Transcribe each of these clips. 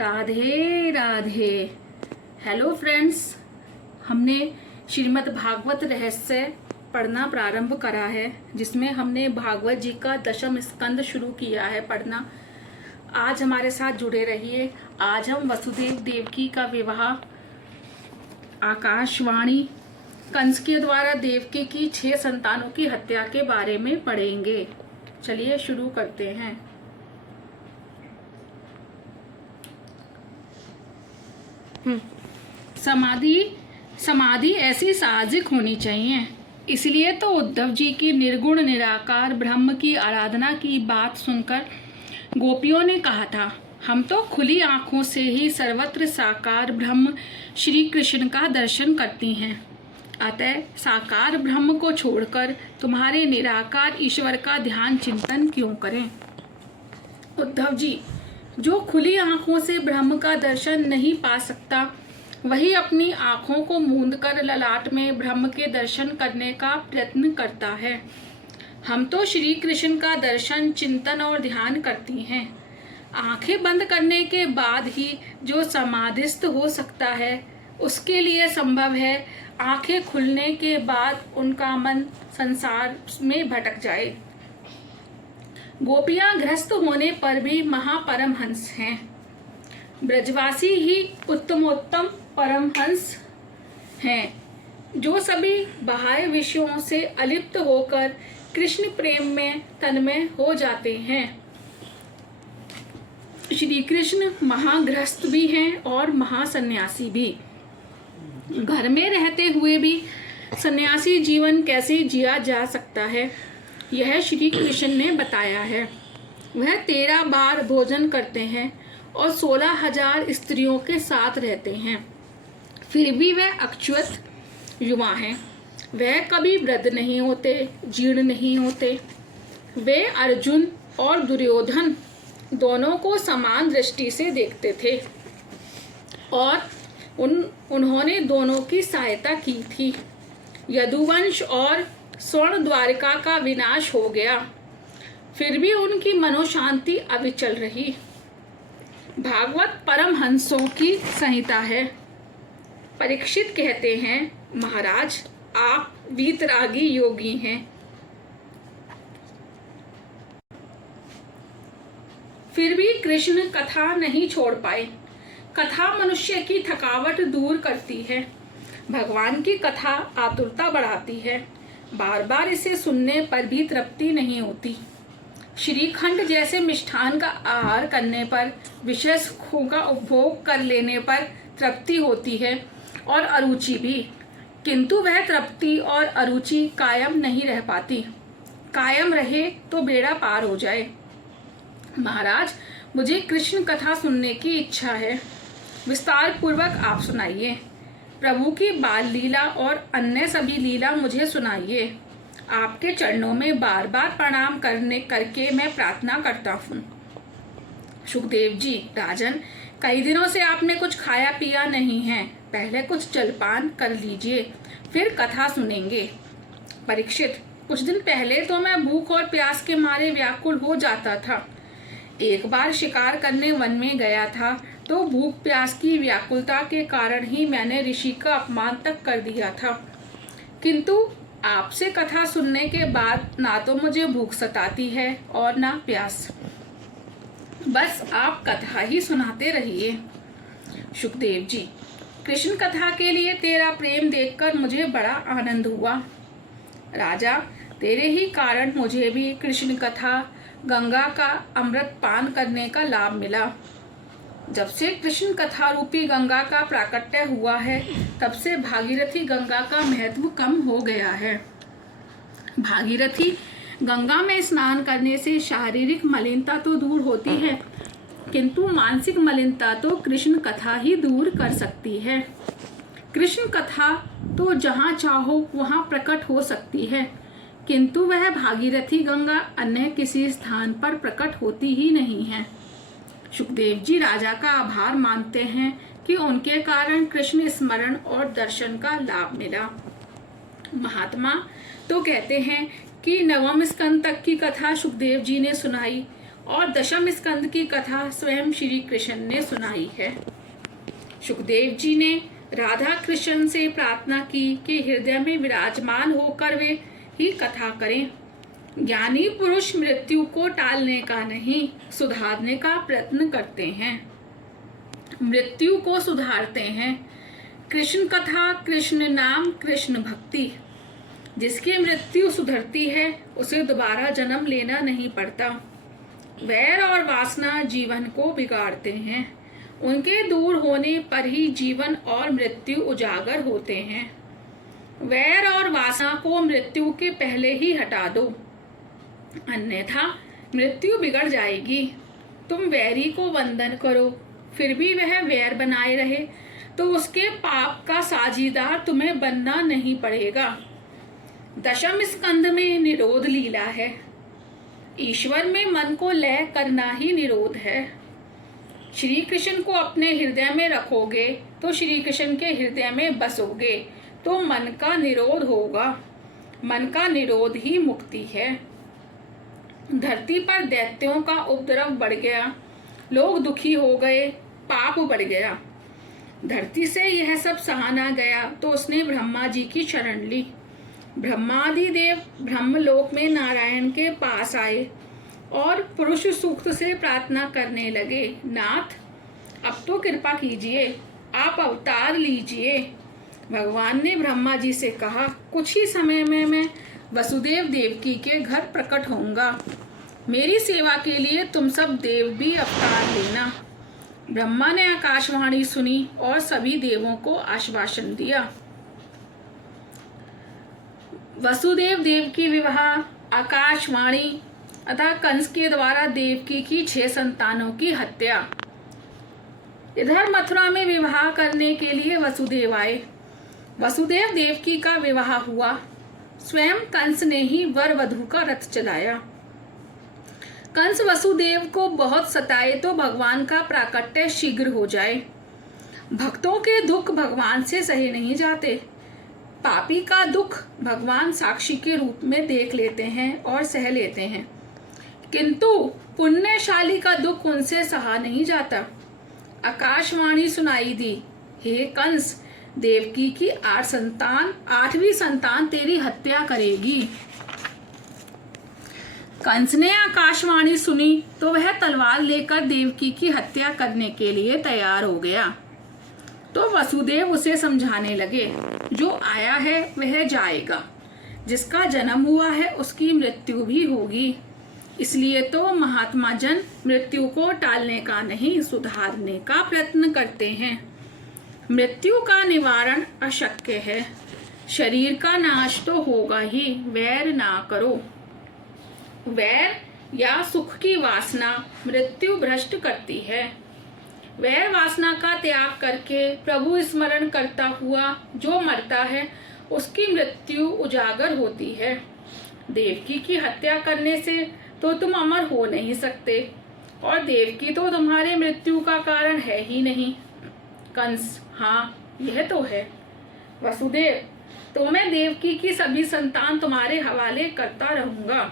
Radhe Radhe. Hello friends, हमने श्रीमद् भागवत रहस्य पढ़ना प्रारंभ करा है, जिसमें हमने भागवत जी का दशम स्कंद शुरू किया है पढ़ना। आज हमारे साथ जुड़े रहिए। आज हम वसुदेव देवकी का विवाह, आकाशवाणी, कंस के द्वारा देवकी की 6 संतानों की हत्या के बारे में पढ़ेंगे। चलिए शुरू करते हैं। समाधि ऐसी साहजिक होनी चाहिए। इसलिए तो उद्धव जी की निर्गुण निराकार ब्रह्म की आराधना की बात सुनकर गोपियों ने कहा था, हम तो खुली आंखों से ही सर्वत्र साकार ब्रह्म श्री कृष्ण का दर्शन करती हैं। अतः साकार ब्रह्म को छोड़कर तुम्हारे निराकार ईश्वर का ध्यान चिंतन क्यों करें। उद्धव जी, जो खुली आंखों से ब्रह्म का दर्शन नहीं पा सकता, वही अपनी आंखों को मूंदकर ललाट में ब्रह्म के दर्शन करने का प्रयत्न करता है। हम तो श्री कृष्ण का दर्शन, चिंतन और ध्यान करती हैं। आंखें बंद करने के बाद ही जो समाधिस्थ हो सकता है, उसके लिए संभव है आंखें खुलने के बाद उनका मन संसार में भटक जाए। गोपियां गृहस्थ होने पर भी महापरमहंस हैं। ब्रजवासी ही उत्तमोत्तम परमहंस हैं, जो सभी बाह्य विषयों से अलिप्त होकर कृष्ण प्रेम में तन्मय हो जाते हैं। श्री कृष्ण महागृहस्थ भी हैं और महासन्यासी भी। घर में रहते हुए भी सन्यासी जीवन कैसे जिया जा सकता है, यह श्री कृष्ण ने बताया है। वह 13 बार भोजन करते हैं और 16,000 स्त्रियों के साथ रहते हैं। फिर भी वह अक्षुत युवा हैं। वह कभी वृद्ध नहीं होते, जीर्ण नहीं होते। वे अर्जुन और दुर्योधन दोनों को समान दृष्टि से देखते थे और उन्होंने दोनों की सहायता की थी। यदुवंश और स्वर्ण द्वारिका का विनाश हो गया, फिर भी उनकी मनोशांति अविचल रही। भागवत परमहंसों की संहिता है। परीक्षित कहते हैं, महाराज आप वीतरागी योगी हैं। फिर भी कृष्ण कथा नहीं छोड़ पाए। कथा मनुष्य की थकावट दूर करती है। भगवान की कथा आतुरता बढ़ाती है। बार बार इसे सुनने पर भी तृप्ति नहीं होती। श्रीखंड जैसे मिष्ठान का आहार करने पर, विषय सुखों का उपभोग कर लेने पर तृप्ति होती है और अरुचि भी, किंतु वह तृप्ति और अरुचि कायम नहीं रह पाती। कायम रहे तो बेड़ा पार हो जाए। महाराज, मुझे कृष्ण कथा सुनने की इच्छा है। विस्तार पूर्वक आप सुनाइए। प्रभु की बाल लीला और अन्य सभी लीला मुझे सुनाइए। आपके चरणों में बार बार प्रणाम करके मैं प्रार्थना करता हूँ। सुखदेव जी, राजन, कई दिनों से आपने कुछ खाया पिया नहीं है। पहले कुछ जलपान कर लीजिए, फिर कथा सुनेंगे। परीक्षित, कुछ दिन पहले तो मैं भूख और प्यास के मारे व्याकुल हो जाता था। एक बार शिकार करने वन में गया था, तो भूख प्यास की व्याकुलता के कारण ही मैंने ऋषि का अपमान तक कर दिया था। किंतु आपसे कथा सुनने के बाद ना तो मुझे भूख सताती है और ना प्यास। बस आप कथा ही सुनाते रहिए। सुखदेव जी, कृष्ण कथा के लिए तेरा प्रेम देखकर मुझे बड़ा आनंद हुआ। राजा, तेरे ही कारण मुझे भी कृष्ण कथा, गंगा का अमृत पान करने का लाभ मिला। जब से कृष्ण कथा रूपी गंगा का प्राकट्य हुआ है, तब से भागीरथी गंगा का महत्व कम हो गया है। भागीरथी गंगा में स्नान करने से शारीरिक मलिनता तो दूर होती है, किंतु मानसिक मलिनता तो कृष्ण कथा ही दूर कर सकती है। कृष्ण कथा तो जहाँ चाहो वहाँ प्रकट हो सकती है, किंतु वह भागीरथी गंगा अन्य किसी स्थान पर प्रकट होती ही नहीं है। सुखदेव जी राजा का आभार मानते हैं कि उनके कारण कृष्ण स्मरण और दर्शन का लाभ मिला। महात्मा तो कहते हैं कि 9वें स्कंद तक की कथा सुखदेव जी ने सुनाई और दशम स्कंद की कथा स्वयं श्री कृष्ण ने सुनाई है। सुखदेव जी ने राधा कृष्ण से प्रार्थना की कि हृदय में विराजमान होकर वे ही कथा करें। ज्ञानी पुरुष मृत्यु को टालने का नहीं, सुधारने का प्रयत्न करते हैं, मृत्यु को सुधारते हैं। कृष्ण कथा, कृष्ण नाम, कृष्ण भक्ति। जिसकी मृत्यु सुधरती है उसे दोबारा जन्म लेना नहीं पड़ता। वैर और वासना जीवन को बिगाड़ते हैं, उनके दूर होने पर ही जीवन और मृत्यु उजागर होते हैं। वैर और वासना को मृत्यु के पहले ही हटा दो, अन्यथा मृत्यु बिगड़ जाएगी। तुम वैरी को वंदन करो, फिर भी वह वैर बनाए रहे तो उसके पाप का साझीदार तुम्हें बनना नहीं पड़ेगा। दशम स्कंद में निरोध लीला है। ईश्वर में मन को लय करना ही निरोध है। श्री कृष्ण को अपने हृदय में रखोगे तो श्री कृष्ण के हृदय में बसोगे तो मन का निरोध होगा। मन का निरोध ही मुक्ति है। धरती पर दैत्यों का उपद्रव बढ़ गया, लोग दुखी हो गए, पाप बढ़ गया। धरती से यह सब सहा ना गया तो उसने ब्रह्मा जी की शरण ली। ब्रह्मादि देव ब्रह्मलोक में नारायण के पास आए और पुरुष सूक्त से प्रार्थना करने लगे, नाथ अब तो कृपा कीजिए, आप अवतार लीजिए। भगवान ने ब्रह्मा जी से कहा, कुछ ही समय में मैं वसुदेव देवकी के घर प्रकट होऊंगा। मेरी सेवा के लिए तुम सब देव भी अवतार लेना। ब्रह्मा ने आकाशवाणी सुनी और सभी देवों को आश्वासन दिया। वसुदेव देवकी विवाह, आकाशवाणी तथा कंस के द्वारा देवकी की 6 संतानों की हत्या। इधर मथुरा में विवाह करने के लिए वसुदेव आए। वसुदेव देवकी का विवाह हुआ। स्वयं कंस ने ही वर वधू का रथ चलाया। कंस वसुदेव को बहुत सताए तो भगवान का प्राकट्य शीघ्र हो जाए। भक्तों के दुख भगवान से सहे नहीं जाते। पापी का दुख भगवान साक्षी के रूप में देख लेते हैं और सह लेते हैं, किंतु पुण्यशाली का दुख उनसे सहा नहीं जाता। आकाशवाणी सुनाई दी, हे कंस, देवकी की 8वीं संतान तेरी हत्या करेगी। कंस ने आकाशवाणी सुनी तो वह तलवार लेकर देवकी की हत्या करने के लिए तैयार हो गया। तो वसुदेव उसे समझाने लगे, जो आया है वह जाएगा, जिसका जन्म हुआ है उसकी मृत्यु भी होगी। इसलिए तो महात्मा जन मृत्यु को टालने का नहीं, सुधारने का प्रयत्न करते हैं। मृत्यु का निवारण अशक्य है, शरीर का नाश तो होगा ही, वैर ना करो। वैर या सुख की वासना मृत्यु भ्रष्ट करती है। वैर वासना का त्याग करके प्रभु स्मरण करता हुआ जो मरता है उसकी मृत्यु उजागर होती है। देवकी की हत्या करने से तो तुम अमर हो नहीं सकते, और देवकी तो तुम्हारे मृत्यु का कारण है ही नहीं। कंस, हाँ यह तो है। वसुदेव, तो मैं देवकी की सभी संतान तुम्हारे हवाले करता रहूंगा।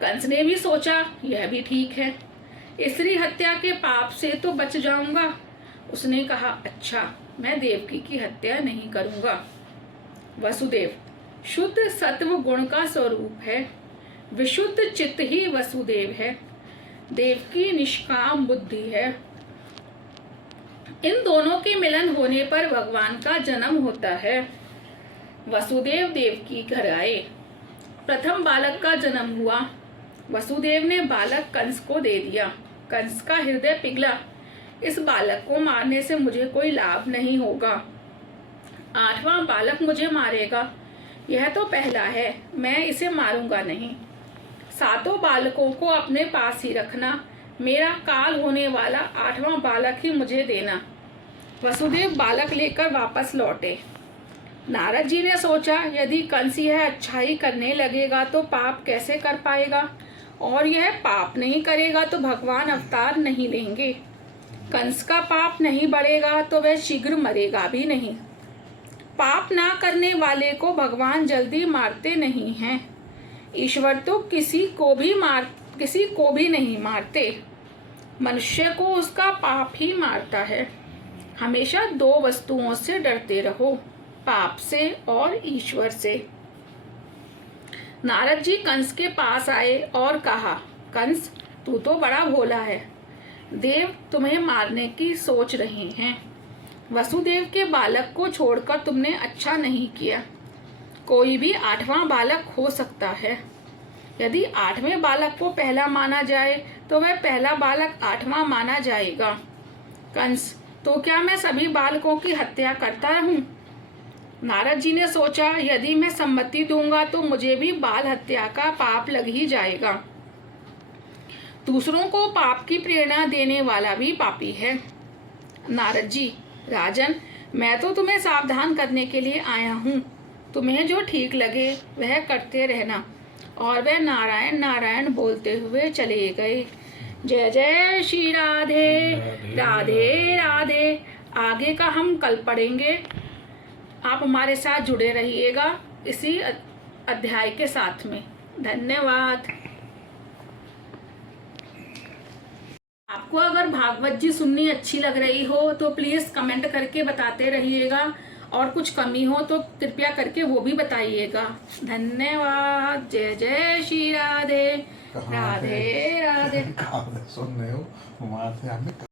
कंस ने भी सोचा, यह भी ठीक है, स्त्री हत्या के पाप से तो बच जाऊंगा। उसने कहा, अच्छा मैं देवकी की हत्या नहीं करूंगा। वसुदेव शुद्ध सत्व गुण का स्वरूप है, विशुद्ध चित्त ही वसुदेव है। देवकी निष्काम बुद्धि है। इन दोनों के मिलन होने पर भगवान का जन्म होता है। वसुदेव देवकी घर आए। प्रथम बालक का जन्म हुआ। वसुदेव ने बालक कंस को दे दिया। कंस का हृदय पिघला, इस बालक को मारने से मुझे कोई लाभ नहीं होगा। 8वां बालक मुझे मारेगा, यह तो पहला है, मैं इसे मारूंगा नहीं। 7 बालकों को अपने पास ही रखना, मेरा काल होने वाला 8वां बालक ही मुझे देना। वसुदेव बालक लेकर वापस लौटे। नारद जी ने सोचा, यदि कंस यह अच्छाई करने लगेगा तो पाप कैसे कर पाएगा, और यह पाप नहीं करेगा तो भगवान अवतार नहीं लेंगे। कंस का पाप नहीं बढ़ेगा तो वह शीघ्र मरेगा भी नहीं। पाप ना करने वाले को भगवान जल्दी मारते नहीं हैं। ईश्वर तो किसी को भी किसी को भी नहीं मारते, मनुष्य को उसका पाप ही मारता है। हमेशा दो वस्तुओं से डरते रहो, पाप से और ईश्वर से। नारद जी कंस के पास आए और कहा, कंस, तू तो बड़ा भोला है, देव तुम्हें मारने की सोच रहे हैं। वसुदेव के बालक को छोड़कर तुमने अच्छा नहीं किया। कोई भी 8वां बालक हो सकता है। यदि 8वें बालक को पहला माना जाए तो वह पहला बालक 8वां माना जाएगा। कंस, तो क्या मैं सभी बालकों की हत्या करता रहूं? नारद जी ने सोचा, यदि मैं सम्मति दूंगा तो मुझे भी बाल हत्या का पाप लग ही जाएगा। दूसरों को पाप की प्रेरणा देने वाला भी पापी है। नारद जी, राजन, मैं तो तुम्हें सावधान करने के लिए आया हूँ। तुम्हें जो ठीक लगे वह करते रहना। और वह नारायण नारायण बोलते हुए चले गए। जय जय श्री राधे राधे राधे। आगे का हम कल पढ़ेंगे। आप हमारे साथ जुड़े रहिएगा इसी अध्याय के साथ में। धन्यवाद। आपको अगर भागवत जी सुननी अच्छी लग रही हो तो प्लीज़ कमेंट करके बताते रहिएगा, और कुछ कमी हो तो कृपया करके वो भी बताइएगा। धन्यवाद। जय जय श्री राधे राधे राधे। सुन रहे हो,